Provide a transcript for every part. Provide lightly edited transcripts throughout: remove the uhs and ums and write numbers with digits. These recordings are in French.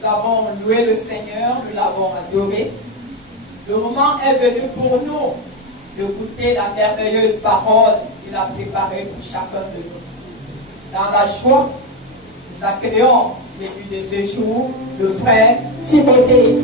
Nous avons loué le Seigneur, nous l'avons adoré. Le moment est venu pour nous de goûter la merveilleuse parole qu'il a préparée pour chacun de nous. Dans la joie, nous accueillons au début de ce jour le frère Timothée.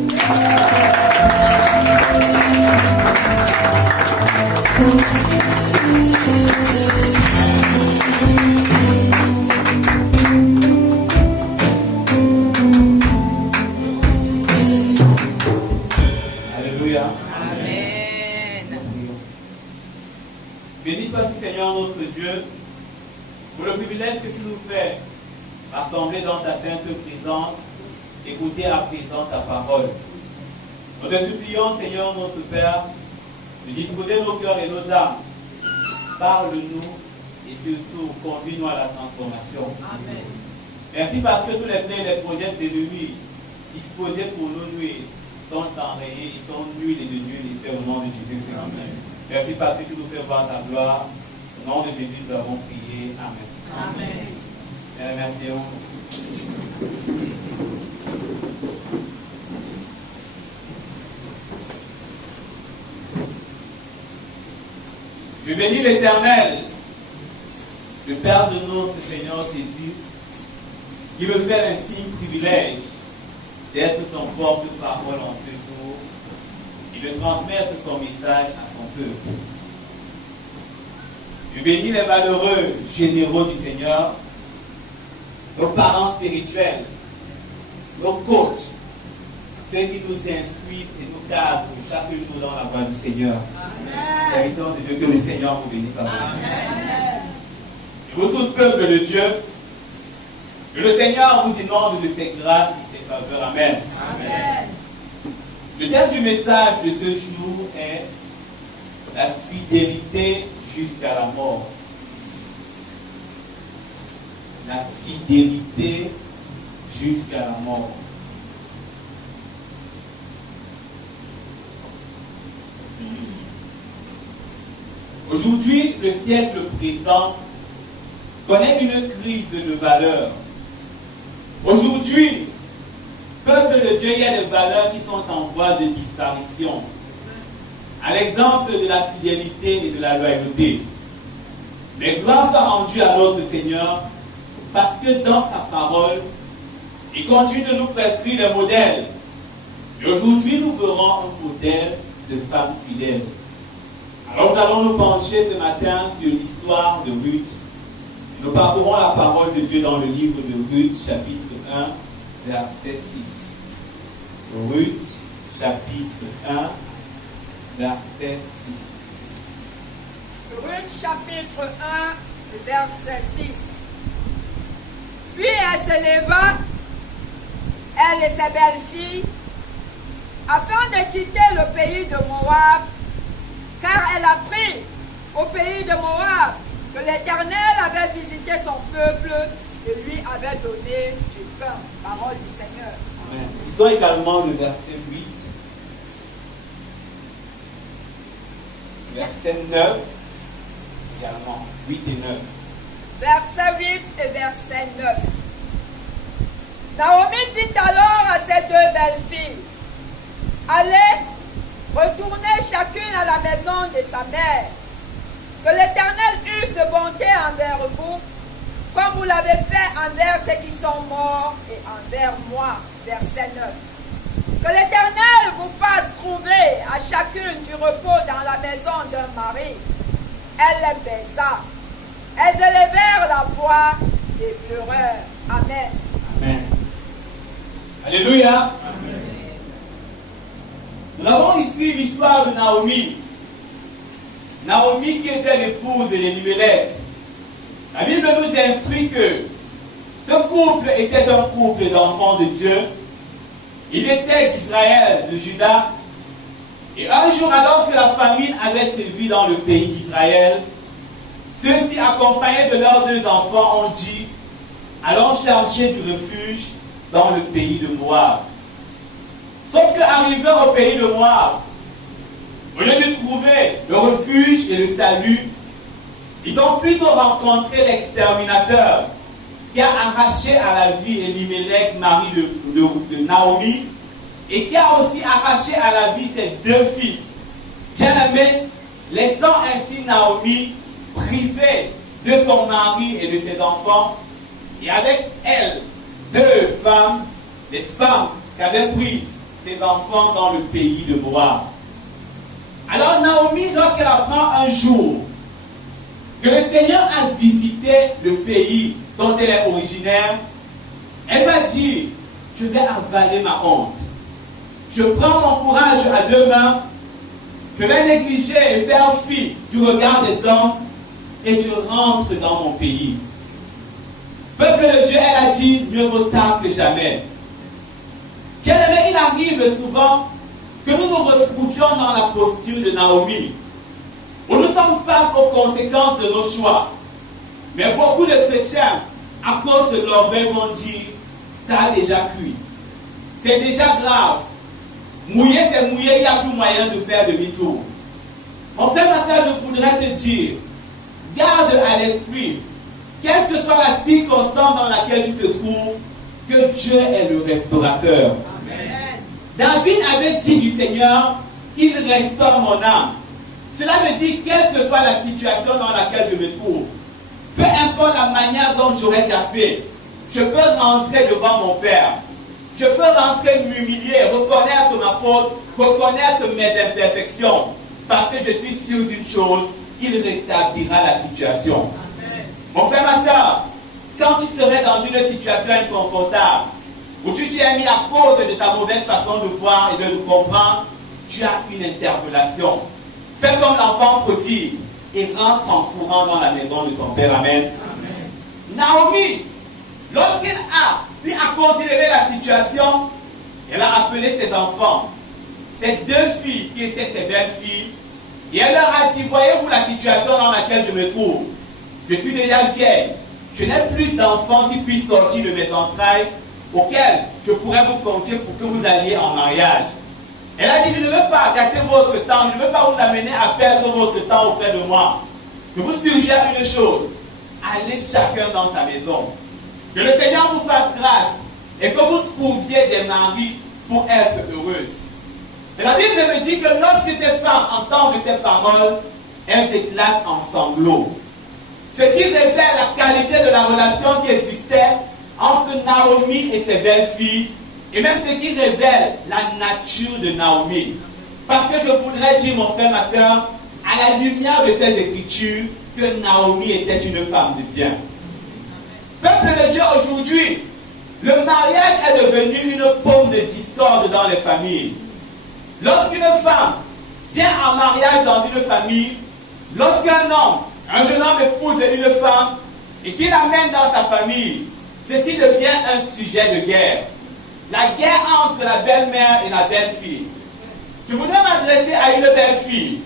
Alléluia. Amen. Béni soit-tu Seigneur notre Dieu pour le privilège que tu nous fais rassembler dans ta sainte présence, écouter à présent ta parole. Nous te supplions Seigneur notre Père de disposer nos cœurs et nos âmes. Parle-nous et surtout conduis-nous à la transformation. Amen. Merci parce que tous les plans et les projets de l'ennemi disposés pour nous nuire sont enrayés, ils sont nuls et de Dieu les faits au nom de Jésus. Amen. Merci parce que tu nous fais voir ta gloire. Au nom de Jésus, nous avons prié. Amen. Amen. Merci. Je bénis l'Éternel, le Père de notre Seigneur Jésus, qui me fait l'insigne privilège d'être son porte-parole en ce jour et de transmettre son message à son peuple. Je bénis les malheureux généraux du Seigneur, nos parents spirituels, nos coachs, ceux qui nous instruisent et nous cadrent chaque jour dans la voie du Seigneur. Méritons de Dieu que le Seigneur vous bénisse. Amen. Et vous tous, peuple de Dieu, que le Seigneur vous inonde de ses grâces et ses faveurs. Amen. Amen. Le thème du message de ce jour est la fidélité jusqu'à la mort. La fidélité jusqu'à la mort. Aujourd'hui, le siècle présent connaît une crise de valeurs. Aujourd'hui, peuple de Dieu, il y a des valeurs qui sont en voie de disparition. À l'exemple de la fidélité et de la loyauté. Mais gloire soit rendue à notre Seigneur, parce que dans sa parole, il continue de nous prescrire des modèles. Et aujourd'hui, nous verrons un modèle de femme fidèle. Alors nous allons nous pencher ce matin sur l'histoire de Ruth. Nous parcourons la parole de Dieu dans le livre de Ruth, chapitre 1, verset 6. Ruth, chapitre 1, verset 6. Ruth, chapitre 1, verset 6. Puis elle se leva, elle et ses belles-filles, afin de quitter le pays de Moab, car elle a appris au pays de Moab que l'Éternel avait visité son peuple et lui avait donné du pain. Parole du Seigneur. Amen. Lisons également le verset 8. Verset 9. Également. 8 et 9. Verset 8 et verset 9. Naomi dit alors à ses deux belles-filles, allez, retournez chacune à la maison de sa mère. Que l'Éternel use de bonté envers vous, comme vous l'avez fait envers ceux qui sont morts et envers moi. Verset 9. Que l'Éternel vous fasse trouver à chacune du repos dans la maison d'un mari. Elle les baisa. Elles élevèrent la voix et pleurèrent. Amen. Amen. Alléluia. Amen. Nous avons ici l'histoire de Naomi. Naomi qui était l'épouse d'Elimelech. La Bible nous instruit que ce couple était un couple d'enfants de Dieu. Ils étaient d'Israël, de Juda. Et un jour, alors que la famine avait sévi dans le pays d'Israël, ceux-ci, accompagnés de leurs deux enfants, ont dit, allons chercher du refuge dans le pays de Moab. Sauf qu'arrivés au pays de Moab, au lieu de trouver le refuge et le salut, ils ont plutôt rencontré l'exterminateur qui a arraché à la vie Elimelech, mari de Naomi et qui a aussi arraché à la vie ses 2 fils. Bien-aimés, laissant ainsi Naomi privée de son mari et de ses enfants, et avec elle 2 femmes, les femmes qui avaient pris ses enfants dans le pays de Moab. Alors Naomi, lorsqu'elle apprend un jour que le Seigneur a visité le pays dont elle est originaire, elle va dire, je vais avaler ma honte. Je prends mon courage à 2 mains, je vais négliger et faire fi du regard des hommes et je rentre dans mon pays. Peuple de Dieu, elle a dit, mieux vaut tard que jamais. Bien-aimé, il arrive souvent que nous nous retrouvions dans la posture de Naomi, où nous sommes face aux conséquences de nos choix. Mais beaucoup de chrétiens, à cause de l'orgueil, vont dire, ça a déjà cuit. C'est déjà grave. Mouiller, c'est mouiller, il n'y a plus moyen de faire demi-tour. Mon frère, ma soeur, je voudrais te dire, garde à l'esprit, quelle que soit la circonstance dans laquelle tu te trouves, que Dieu est le restaurateur. Amen. David avait dit du Seigneur, il restaure mon âme. Cela veut dire, quelle que soit la situation dans laquelle je me trouve, peu importe la manière dont j'aurais gaffé, je peux rentrer devant mon Père. Je peux rentrer m'humilier, reconnaître ma faute, reconnaître mes imperfections. Parce que je suis sûr d'une chose, il rétablira la situation. Amen. Mon frère, ma soeur, quand tu serais dans une situation inconfortable, où tu t'es mis à cause de ta mauvaise façon de voir et de comprendre, tu as une interpellation. Fais comme l'enfant prodigue et rentre en courant dans la maison de ton Père. Amen. Amen. Naomi, lorsqu'elle a pu considérer la situation, elle a appelé ses enfants, ses 2 filles qui étaient ses belles-filles, et elle leur a dit, voyez-vous la situation dans laquelle je me trouve? Je suis déjà vieille, je n'ai plus d'enfants qui puissent sortir de mes entrailles, auxquels je pourrais vous confier pour que vous alliez en mariage. Elle a dit, je ne veux pas gâter votre temps, je ne veux pas vous amener à perdre votre temps auprès de moi. Je vous suggère une chose, allez chacun dans sa maison. Que le Seigneur vous fasse grâce et que vous trouviez des maris pour être heureuses. Et la Bible me dit que lorsque ces femmes entendent ces paroles, elles éclatent en sanglots. Ce qui révèle la qualité de la relation qui existait entre Naomi et ses belles-filles, et même ce qui révèle la nature de Naomi. Parce que je voudrais dire, mon frère, ma soeur, à la lumière de ces écritures, que Naomi était une femme de bien. Peuple de Dieu, aujourd'hui, le mariage est devenu une paume de discorde dans les familles. Lorsqu'une femme tient en mariage dans une famille, lorsqu'un homme, un jeune homme épouse une femme et qu'il l'amène dans sa famille, ceci devient un sujet de guerre. La guerre entre la belle-mère et la belle-fille. Je voudrais m'adresser à une belle-fille.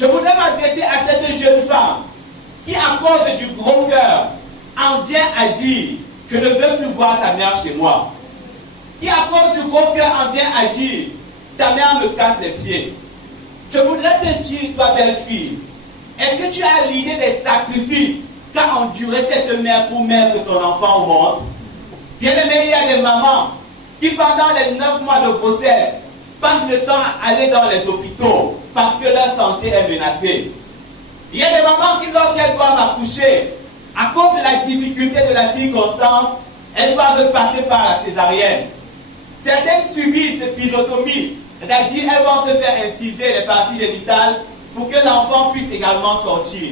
Je voudrais m'adresser à cette jeune femme qui, à cause du gros cœur, en vient à dire, je ne veux plus voir ta mère chez moi. Qui, à cause du gros cœur, en vient à dire, ta mère me casse les pieds. Je voudrais te dire, toi belle-fille, est-ce que tu as l'idée des sacrifices qu'a enduré cette mère pour mettre son enfant au monde? Bien aimé, il y a des mamans qui, pendant les 9 mois de grossesse, passent le temps à aller dans les hôpitaux parce que leur santé est menacée. Il y a des mamans qui, lorsqu'elles doivent accoucher, à cause de la difficulté de la circonstance, elles doivent passer par la césarienne. Certaines subissent l'épisiotomie, c'est-à-dire elles vont se faire inciser les parties génitales pour que l'enfant puisse également sortir.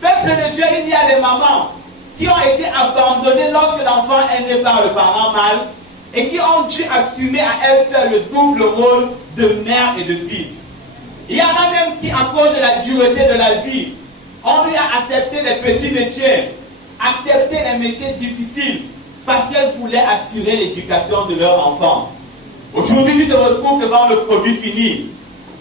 Peuple de Dieu, il y a des mamans qui ont été abandonnées lorsque l'enfant est né par le parent mâle et qui ont dû assumer à elles seules le double rôle de mère et de fils. Il y en a même qui, à cause de la dureté de la vie, ont dû accepter les petits métiers, accepter les métiers difficiles, parce qu'elles voulaient assurer l'éducation de leur enfant. Aujourd'hui, tu te retrouves devant le produit fini.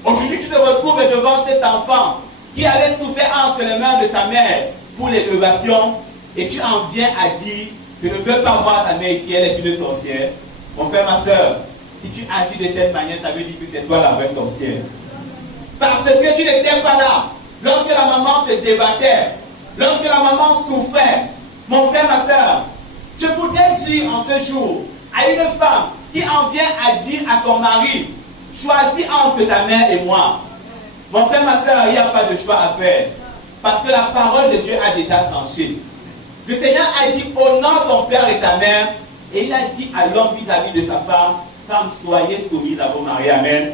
Aujourd'hui, tu te retrouves devant cet enfant qui avait souffert entre les mains de sa mère pour l'élévation, et tu en viens à dire, je ne veux pas voir ta mère ici, elle est une sorcière. Mon frère, ma soeur, si tu agis de cette manière, ça veut dire que c'est toi la vraie sorcière. Parce que tu n'étais pas là lorsque la maman se débattait, lorsque la maman souffrait. Mon frère, ma soeur, je voudrais dire en ce jour à une femme qui en vient à dire à son mari, choisis entre ta mère et moi. Mon frère, ma soeur, il n'y a pas de choix à faire. Parce que la parole de Dieu a déjà tranché. Le Seigneur a dit, honore ton père et ta mère. Et il a dit à l'homme vis-à-vis de sa femme, femme, soyez soumise à vos maris. Amen.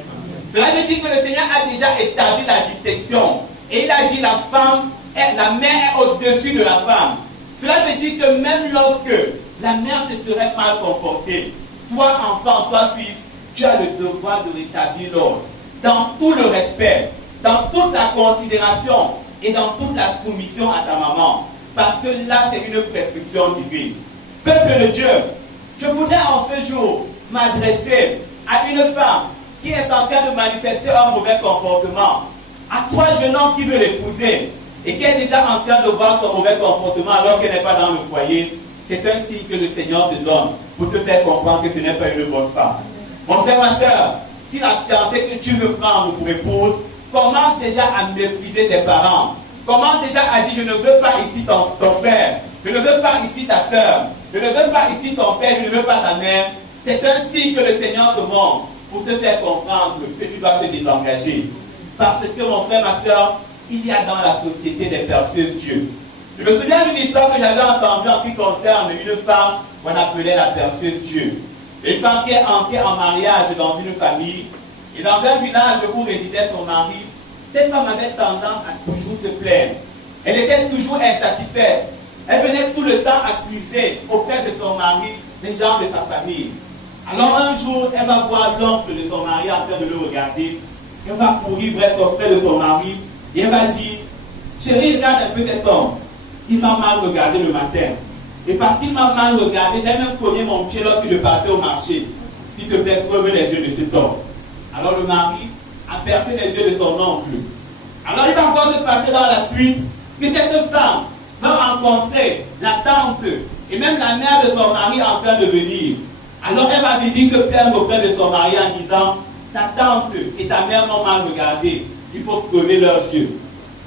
Cela veut dire que le Seigneur a déjà établi la distinction. Et il a dit, la femme, la mère est au-dessus de la femme. Cela veut dire que même lorsque la mère se serait mal comportée, toi, enfant, toi, fils, tu as le devoir de rétablir l'ordre. Dans tout le respect, dans toute la considération et dans toute la soumission à ta maman. Parce que là, c'est une prescription divine. Peuple de Dieu, je voudrais en ce jour m'adresser à une femme qui est en train de manifester un mauvais comportement. À toi, jeune homme qui veut l'épouser et qui est déjà en train de voir son mauvais comportement alors qu'elle n'est pas dans le foyer, c'est un signe que le Seigneur te donne pour te faire comprendre que ce n'est pas une bonne femme. Mon frère, ma soeur, si la fiancée que tu veux prendre pour épouse, commence déjà à mépriser tes parents. Commence déjà à dire, je ne veux pas ici ton frère, je ne veux pas ici ta soeur, je ne veux pas ici ton père, je ne veux pas ta mère. C'est un signe que le Seigneur te montre pour te faire comprendre que tu dois te désengager. Parce que, mon frère, ma soeur, il y a dans la société des perceuses Dieu. Je me souviens d'une histoire que j'avais entendue en ce qui concerne une femme qu'on appelait la perceuse Dieu. Une femme qui est entrée en mariage dans une famille, et dans un village où résidait son mari, cette femme avait tendance à toujours se plaindre. Elle était toujours insatisfaite. Elle venait tout le temps accuser auprès de son mari les gens de sa famille. Alors un jour, elle va voir l'oncle de son mari en train de le regarder. Elle va courir bref auprès de son mari et elle va dire, chérie, regarde un peu cet homme. Il m'a mal regardé le matin. Et parce qu'il m'a mal regardé, j'ai même cogné mon pied lorsque je partais au marché. S'il te plaît, creuse les yeux de cet homme. Alors le mari a percé les yeux de son oncle. Alors il va encore se passer dans la suite que cette femme va rencontrer la tante et même la mère de son mari en train de venir. Alors elle va venir se plaindre auprès de son mari en disant, ta tante et ta mère m'ont mal regardé. Il faut creuser leurs yeux.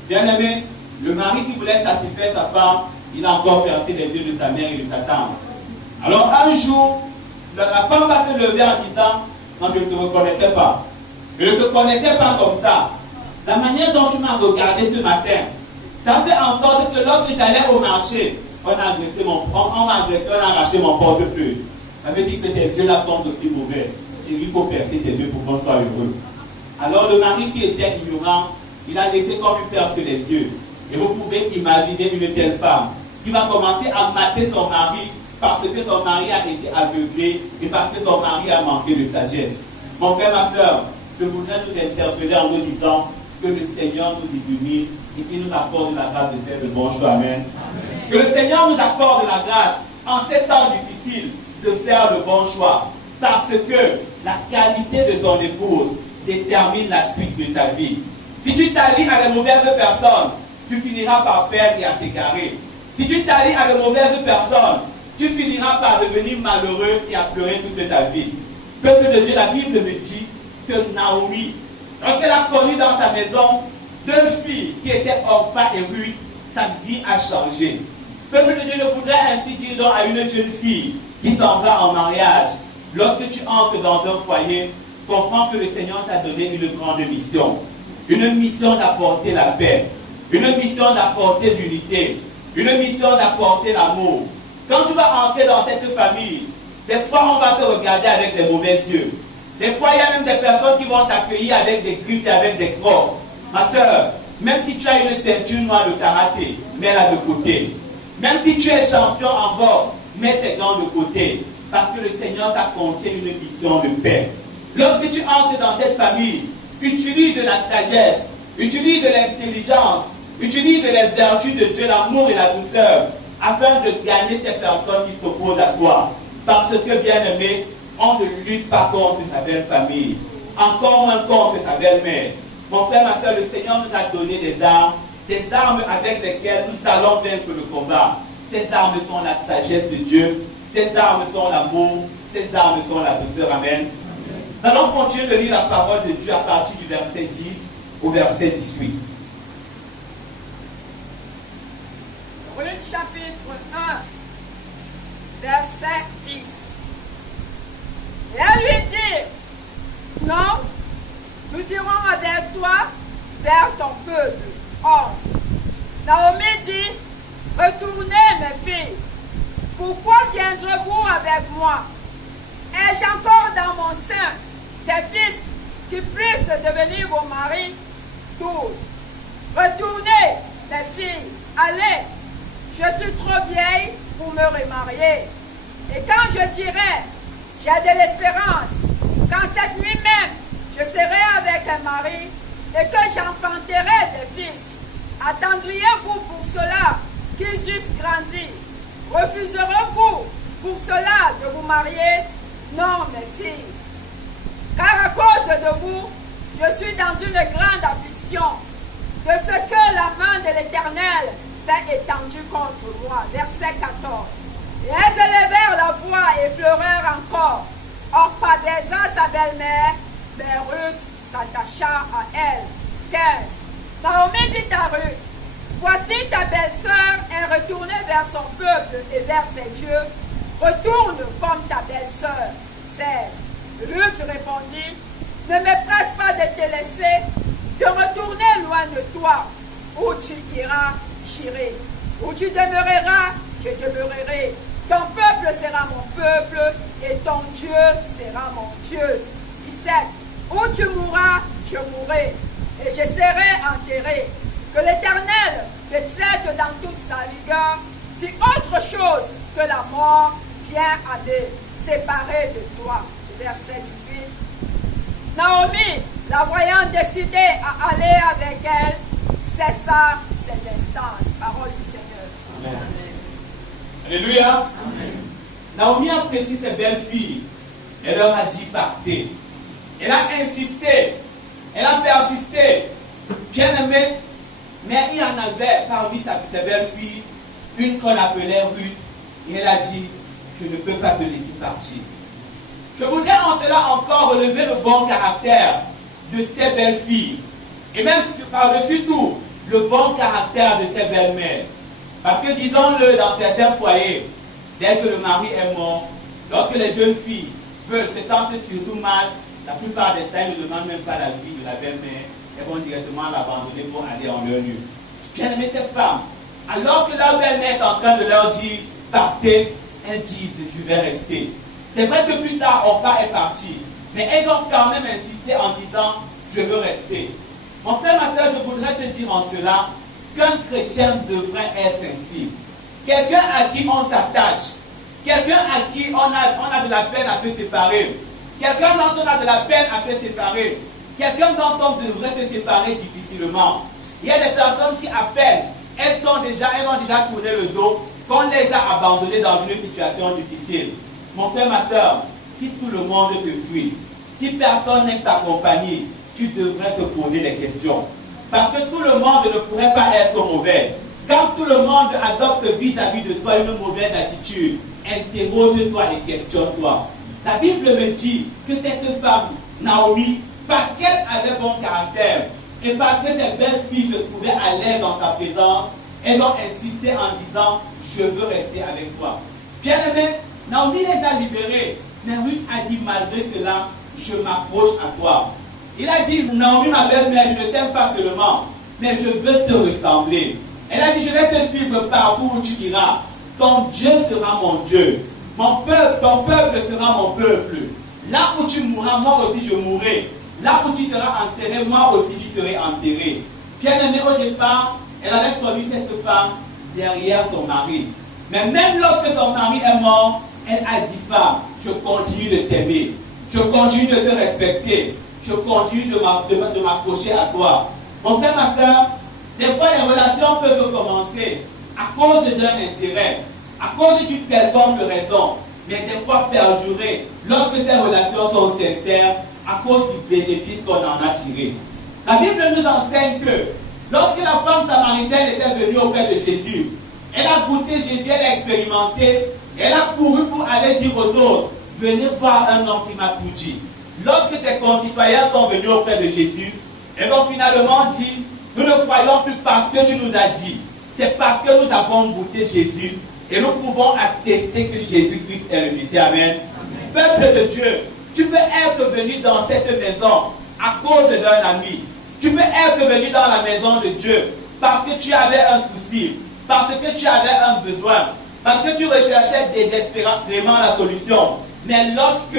Bien aimé, le mari qui voulait satisfaire sa femme, il a encore percé les yeux de sa mère et de sa tante. Alors un jour, la femme va se lever en disant, non, je ne te reconnaissais pas. Je ne te connaissais pas comme ça. La manière dont tu m'as regardé ce matin, ça fait en sorte que lorsque j'allais au marché, on m'a agressé, on a arraché mon portefeuille. Ça veut dire que tes yeux là sont aussi mauvais. Il faut percer tes yeux pour qu'on soit heureux. Alors le mari qui était ignorant, il a laissé comme une perce les yeux. Et vous pouvez imaginer une telle femme qui va commencer à mater son mari parce que son mari a été aveuglé et parce que son mari a manqué de sagesse. Mon frère, ma soeur, je voudrais nous interpeller en nous disant que le Seigneur nous illumine et qu'il nous accorde la grâce de faire le bon choix. Amen. Que le Seigneur nous accorde la grâce en ces temps difficiles de faire le bon choix. Parce que la qualité de ton épouse détermine la suite de ta vie. Si tu t'allies à de mauvaises personnes, tu finiras par perdre et à t'égarer. Si tu t'allies à de mauvaises personnes, tu finiras par devenir malheureux et à pleurer toute ta vie. Peuple de Dieu, la Bible me dit que Naomi, lorsqu'elle a connu dans sa maison deux filles qui étaient Orpa et Ruth, sa vie a changé. Peuple de Dieu, je voudrais ainsi dire donc à une jeune fille qui s'en va en mariage, lorsque tu entres dans un foyer, comprends que le Seigneur t'a donné une grande mission. Une mission d'apporter la paix, une mission d'apporter l'unité, une mission d'apporter l'amour. Quand tu vas entrer dans cette famille, des fois on va te regarder avec des mauvais yeux. Des fois il y a même des personnes qui vont t'accueillir avec des griffes et avec des crocs. Ma soeur, même si tu as une ceinture noire de karaté, mets-la de côté. Même si tu es champion en boxe, mets tes gants de côté. Parce que le Seigneur t'a confié une mission de paix. Lorsque tu entres dans cette famille, utilise la sagesse, utilise l'intelligence, utilise les vertus de Dieu, l'amour et la douceur, afin de gagner ces personnes qui s'opposent à toi. Parce que, bien aimé, on ne lutte pas contre sa belle famille, encore moins contre sa belle-mère. Mon frère, ma soeur, le Seigneur nous a donné des armes avec lesquelles nous allons vaincre le combat. Ces armes sont la sagesse de Dieu, ces armes sont l'amour, ces armes sont la douceur. Amen. Nous allons continuer de lire la parole de Dieu à partir du verset 10 au verset 18. Ruth chapitre 1, verset 10. Et elle lui dit, non, nous irons avec toi vers ton peuple. 11. Naomi dit, retournez mes filles, pourquoi viendrez-vous avec moi? Ai-je encore dans mon sein des fils qui puissent devenir vos maris? 12. Retournez mes filles, allez, je suis trop vieille pour me remarier. Et quand je dirai, j'ai de l'espérance, quand cette nuit même, je serai avec un mari et que j'enfanterai des fils, attendriez-vous pour cela qu'ils eussent grandi? Refuserez-vous pour cela de vous marier? Non, mes filles. Car à cause de vous, je suis dans une grande affliction, de ce que la main de l'Éternel s'est étendue contre moi. Verset 14. Et elles élevèrent la voix et pleurèrent encore. Orpa-Béza, sa belle-mère, mais Ruth s'attacha à elle. 15. Naomi dit à Ruth, voici ta belle-sœur est retournée vers son peuple et vers ses dieux. Retourne comme ta belle-sœur. 16. Ruth répondit, ne me presse pas de te laisser, de retourner loin de toi. Où tu iras, j'irai. Où tu demeureras, je demeurerai. Ton peuple sera mon peuple et ton Dieu sera mon Dieu. 17. Où tu mourras, je mourrai et je serai enterré. Que l'Éternel te traite dans toute sa rigueur, si autre chose que la mort vient à me séparer de toi. Verset 18. Naomi, la voyant décidée à aller avec elle, cessa ses instances. Parole du Seigneur. Amen. Alléluia. Amen. Naomi apprécie ses belles filles. Elle leur a dit partez. Elle a insisté. Elle a persisté. Bien aimé. Mais il y en avait parmi ses belles filles une qu'on appelait Ruth. Et elle a dit, je ne peux pas te laisser partir. Je voudrais en cela encore relever le bon caractère de ces belles filles. Et même par-dessus tout, le bon caractère de ces belles-mères. Parce que disons-le, dans certains foyers, dès que le mari est mort, lorsque les jeunes filles se sentent surtout mal, la plupart des temps, ils ne demandent même pas la vie de la belle-mère. Elles vont directement l'abandonner pour aller en leur lieu. Bien aimé cette femme, alors que leur belle-mère est en train de leur dire, partez, elles disent, je vais rester. C'est vrai que plus tard, Orpa est partie, mais elles ont quand même insisté en disant, je veux rester. Mon frère, ma soeur, je voudrais te dire en cela qu'un chrétien devrait être ainsi. Quelqu'un à qui on s'attache, quelqu'un à qui on a de la peine à se séparer, quelqu'un dont on a de la peine à se séparer, quelqu'un dont on devrait se séparer difficilement. Il y a des personnes qui appellent, elles ont déjà tourné le dos, qu'on les a abandonnées dans une situation difficile. Mon frère, ma soeur, si tout le monde te fuit, si personne n'aime ta compagnie, tu devrais te poser des questions. Parce que tout le monde ne pourrait pas être mauvais. Quand tout le monde adopte vis-à-vis de toi une mauvaise attitude, interroge-toi et questionne-toi. La Bible me dit que cette femme, Naomi, parce qu'elle avait bon caractère, et parce que ses belles filles se trouvaient à l'aise dans sa présence, elles ont insisté en disant, je veux rester avec toi. Bien aimé, Naomi les a libérés. Mais Ruth a dit, malgré cela, je m'approche à toi. Il a dit, Naomi, ma belle-mère, je ne t'aime pas seulement, mais je veux te ressembler. Elle a dit, je vais te suivre partout où tu iras. Ton Dieu sera mon Dieu. Mon peuple, ton peuple sera mon peuple. Là où tu mourras, moi aussi je mourrai. Là où tu seras enterré, moi aussi je serai enterré. Bien aimé, au départ, elle avait connu cette femme derrière son mari. Mais même lorsque son mari est mort, elle a dit, femme, je continue de t'aimer. Je continue de te respecter. Je continue de m'accrocher à toi. Mon frère, ma soeur, des fois les relations peuvent commencer à cause d'un intérêt, à cause d'une quelconque raison, mais des fois perdurer lorsque ces relations sont sincères à cause du bénéfice qu'on en a tiré. La Bible nous enseigne que lorsque la femme samaritaine était venue auprès de Jésus, elle a goûté Jésus, elle a expérimenté, elle a couru pour aller dire aux autres, venez voir un homme qui m'a tout dit. Lorsque ses concitoyens sont venus auprès de Jésus, elles ont finalement dit, nous ne croyons plus parce que tu nous as dit, c'est parce que nous avons goûté Jésus et nous pouvons attester que Jésus-Christ est le Messie. Amen. Peuple de Dieu, Tu peux être venu dans cette maison à cause d'un ami. Tu peux être venu dans la maison de Dieu parce que tu avais un souci, parce que tu avais un besoin, parce que tu recherchais désespérément la solution. Mais lorsque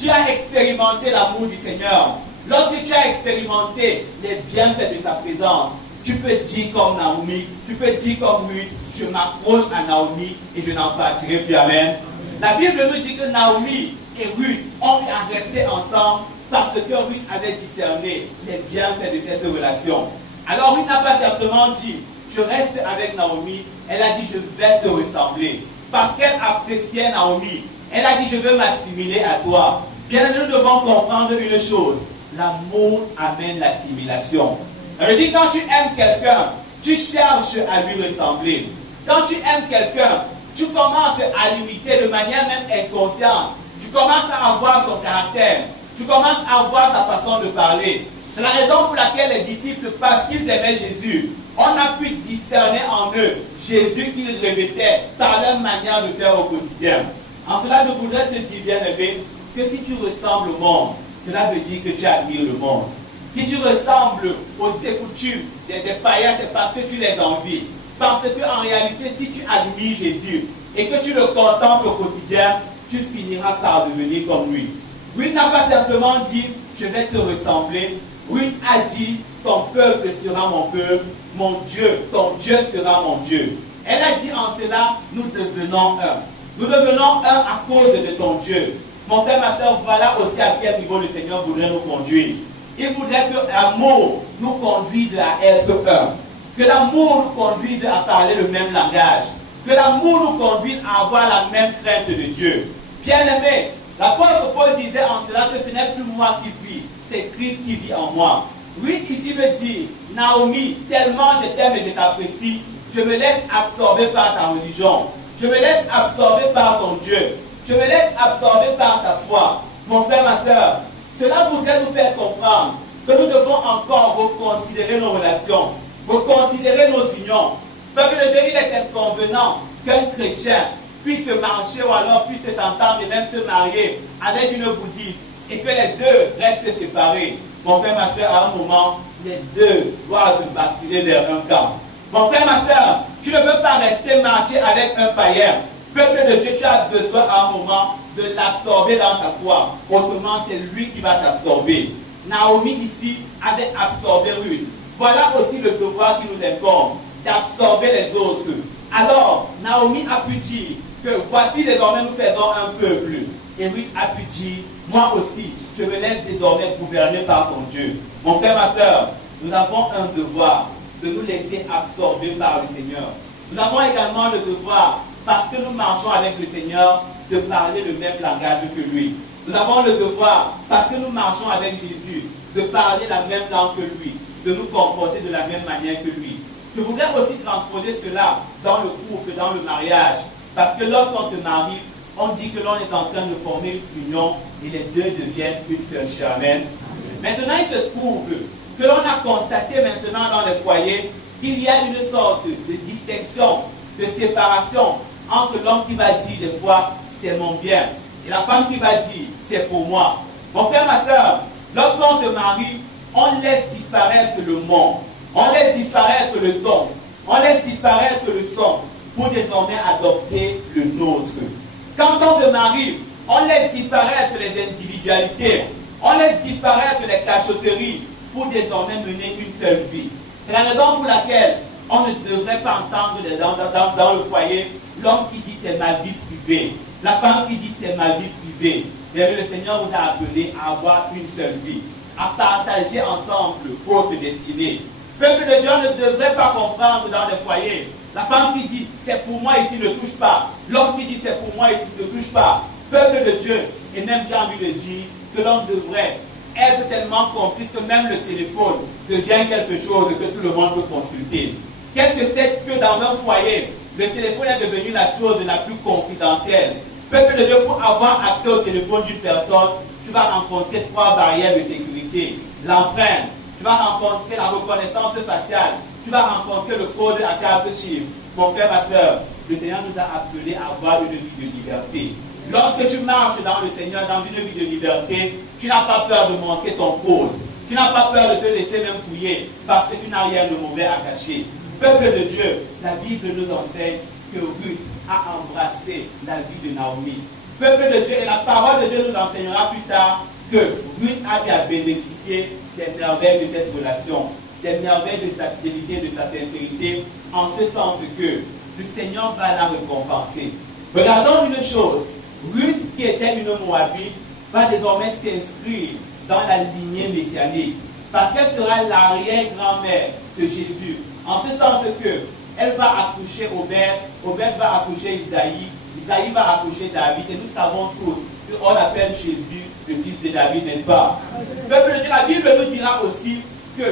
tu as expérimenté l'amour du Seigneur, lorsque tu as expérimenté les bienfaits de sa présence, tu peux dire comme Naomi, tu peux dire comme Ruth, je m'approche à Naomi et je n'en partirai plus. Amen. La Bible nous dit que Naomi et Ruth ont resté ensemble parce que Ruth avait discerné les bienfaits de cette relation. Alors Ruth n'a pas simplement dit, je reste avec Naomi, elle a dit, je vais te ressembler. Parce qu'elle appréciait Naomi, elle a dit, je veux m'assimiler à toi. Bien, nous devons comprendre une chose, l'amour amène l'assimilation. Ça veut dire quand tu aimes quelqu'un, tu cherches à lui ressembler. Quand tu aimes quelqu'un, tu commences à l'imiter de manière même inconsciente. Tu commences à avoir son caractère. Tu commences à voir sa façon de parler. C'est la raison pour laquelle les disciples, parce qu'ils aimaient Jésus, on a pu discerner en eux Jésus qu'ils revêtaient par leur manière de faire au quotidien. En cela, je voudrais te dire, bien-aimé, que si tu ressembles au monde, cela veut dire que tu admires le monde. Si tu ressembles aux coutumes des païens, c'est parce que tu les envies. Parce qu'en réalité, si tu admires Jésus et que tu le contemples au quotidien, tu finiras par devenir comme lui. Ruth n'a pas simplement dit, je vais te ressembler. Ruth a dit, ton peuple sera mon peuple, mon Dieu, ton Dieu sera mon Dieu. Elle a dit en cela, nous devenons un. Nous devenons un à cause de ton Dieu. Mon frère, ma soeur, voilà aussi à quel niveau le Seigneur voudrait nous conduire. Il voudrait que l'amour nous conduise à être un. Que l'amour nous conduise à parler le même langage. Que l'amour nous conduise à avoir la même crainte de Dieu. Bien-aimé, l'apôtre Paul disait en cela que ce n'est plus moi qui vis, c'est Christ qui vit en moi. Oui, ici me dit, Naomi, tellement je t'aime et je t'apprécie, je me laisse absorber par ta religion. Je me laisse absorber par ton Dieu. Je me laisse absorber par ta foi. Mon frère, ma soeur, cela voudrait nous faire comprendre que nous devons encore reconsidérer nos relations, reconsidérer nos unions. Parce que le Dieu, il est inconvenant qu'un chrétien puisse marcher ou alors puisse s'entendre et même se marier avec une bouddhiste et que les deux restent séparés. Mon frère, ma soeur, à un moment, les deux doivent basculer vers un camp. Mon frère, ma soeur, tu ne peux pas rester marcher avec un païen. Peuple de Dieu, tu as besoin à un moment de l'absorber dans ta foi. Autrement, c'est lui qui va t'absorber. Naomi ici avait absorbé Ruth. Voilà aussi le devoir qui nous incombe, d'absorber les autres. Alors, Naomi a pu dire que voici désormais nous faisons un peuple. Et Ruth a pu dire, moi aussi, je me laisse désormais gouverner par ton Dieu. Mon frère, ma soeur, nous avons un devoir de nous laisser absorber par le Seigneur. Nous avons également le devoir, parce que nous marchons avec le Seigneur, de parler le même langage que lui. Nous avons le devoir, parce que nous marchons avec Jésus, de parler la même langue que lui, de nous comporter de la même manière que lui. Je voudrais aussi transposer cela dans le couple, dans le mariage, parce que lorsqu'on se marie, on dit que l'on est en train de former une union et les deux deviennent une seule chair. Amen. Maintenant, il se trouve que l'on a constaté maintenant dans les foyers qu'il y a une sorte de distinction, de séparation entre l'homme qui va dire des fois c'est mon bien et la femme qui va dire c'est pour moi. Mon frère, ma soeur, lorsqu'on se marie, on laisse disparaître le monde, on laisse disparaître le ton, on laisse disparaître le son pour désormais adopter le nôtre. Quand on se marie, on laisse disparaître les individualités, on laisse disparaître les cachotteries pour désormais mener une seule vie. C'est la raison pour laquelle on ne devrait pas entendre dans le foyer l'homme qui dit c'est ma vie privée, la femme qui dit c'est ma vie privée. Mais le Seigneur vous a appelé à avoir une seule vie, à partager ensemble votre destinée. Peuple de Dieu ne devrait pas comprendre dans les foyers. La femme qui dit c'est pour moi ici ne touche pas. L'homme qui dit c'est pour moi ici ne touche pas. Peuple de Dieu, et même j'ai envie de dire que l'homme devrait être tellement complice que même le téléphone devient quelque chose que tout le monde peut consulter. Qu'est-ce que c'est que dans un foyer, le téléphone est devenu la chose la plus confidentielle. Peuple de Dieu, pour avoir accès au téléphone d'une personne, tu vas rencontrer 3 barrières de sécurité. L'empreinte, tu vas rencontrer la reconnaissance faciale, tu vas rencontrer le code à 4 chiffres. Mon frère, ma soeur, le Seigneur nous a appelés à avoir une vie de liberté. Lorsque tu marches dans le Seigneur, dans une vie de liberté, tu n'as pas peur de montrer ton pôle. Tu n'as pas peur de te laisser même fouiller parce que tu n'as rien de mauvais à cacher. Peuple de Dieu, la Bible nous enseigne que Ruth a embrassé la vie de Naomi. Peuple de Dieu, et la parole de Dieu nous enseignera plus tard que Ruth a bien bénéficié des merveilles de cette relation, des merveilles de sa fidélité, de sa sincérité, en ce sens que le Seigneur va la récompenser. Regardons une chose, Ruth, qui était une Moabite, va désormais s'inscrire dans la lignée messianique, parce qu'elle sera l'arrière-grand-mère de Jésus, en ce sens que elle va accoucher Obed, Obed va accoucher Isaïe, Isaïe va accoucher David, et nous savons tous qu'on appelle Jésus le fils de David, n'est-ce pas? Peuple de Dieu, la Bible nous dira aussi que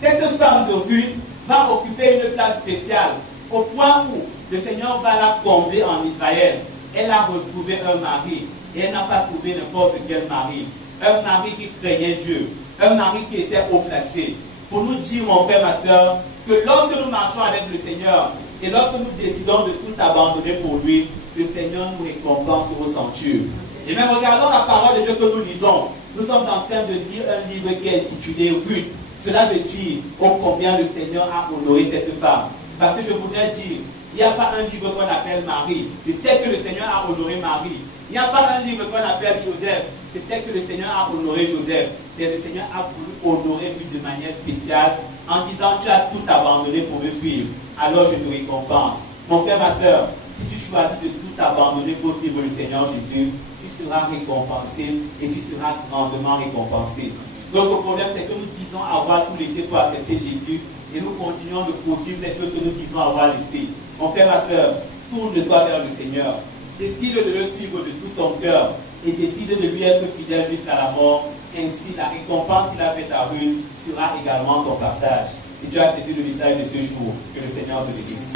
cette femme de Ruth va occuper une place spéciale, au point où le Seigneur va la combler en Israël. Elle a retrouvé un mari, et elle n'a pas trouvé n'importe quel mari. Un mari qui craignait Dieu, un mari qui était haut placé. Pour nous dire, mon frère, ma soeur, que lorsque nous marchons avec le Seigneur, et lorsque nous décidons de tout abandonner pour lui, le Seigneur nous récompense au centuple. Et même regardons la parole de Dieu que nous lisons. Nous sommes en train de lire un livre qui est intitulé Ruth. Cela veut dire combien le Seigneur a honoré cette femme. Parce que je voudrais dire, il n'y a pas un livre qu'on appelle Marie. Je sais que le Seigneur a honoré Marie. Il n'y a pas un livre qu'on appelle Joseph. Je sais que le Seigneur a honoré Joseph. Et le Seigneur a voulu honorer lui de manière spéciale en disant tu as tout abandonné pour me suivre. Alors je te récompense. Mon frère, ma soeur, si tu choisis de tout abandonner pour suivre le Seigneur Jésus, tu seras récompensé et tu seras grandement récompensé. Donc le problème, c'est que nous disons avoir tout laissé pour accepter Jésus et nous continuons de poursuivre les choses que nous disons avoir laissées. Mon frère, ma soeur, tourne-toi vers le Seigneur. Décide de le suivre de tout ton cœur et décide de lui être fidèle jusqu'à la mort. Ainsi, la récompense qu'il a faite à Ruth sera également ton partage. Et tu as accepté le message de ce jour. Que le Seigneur te bénisse.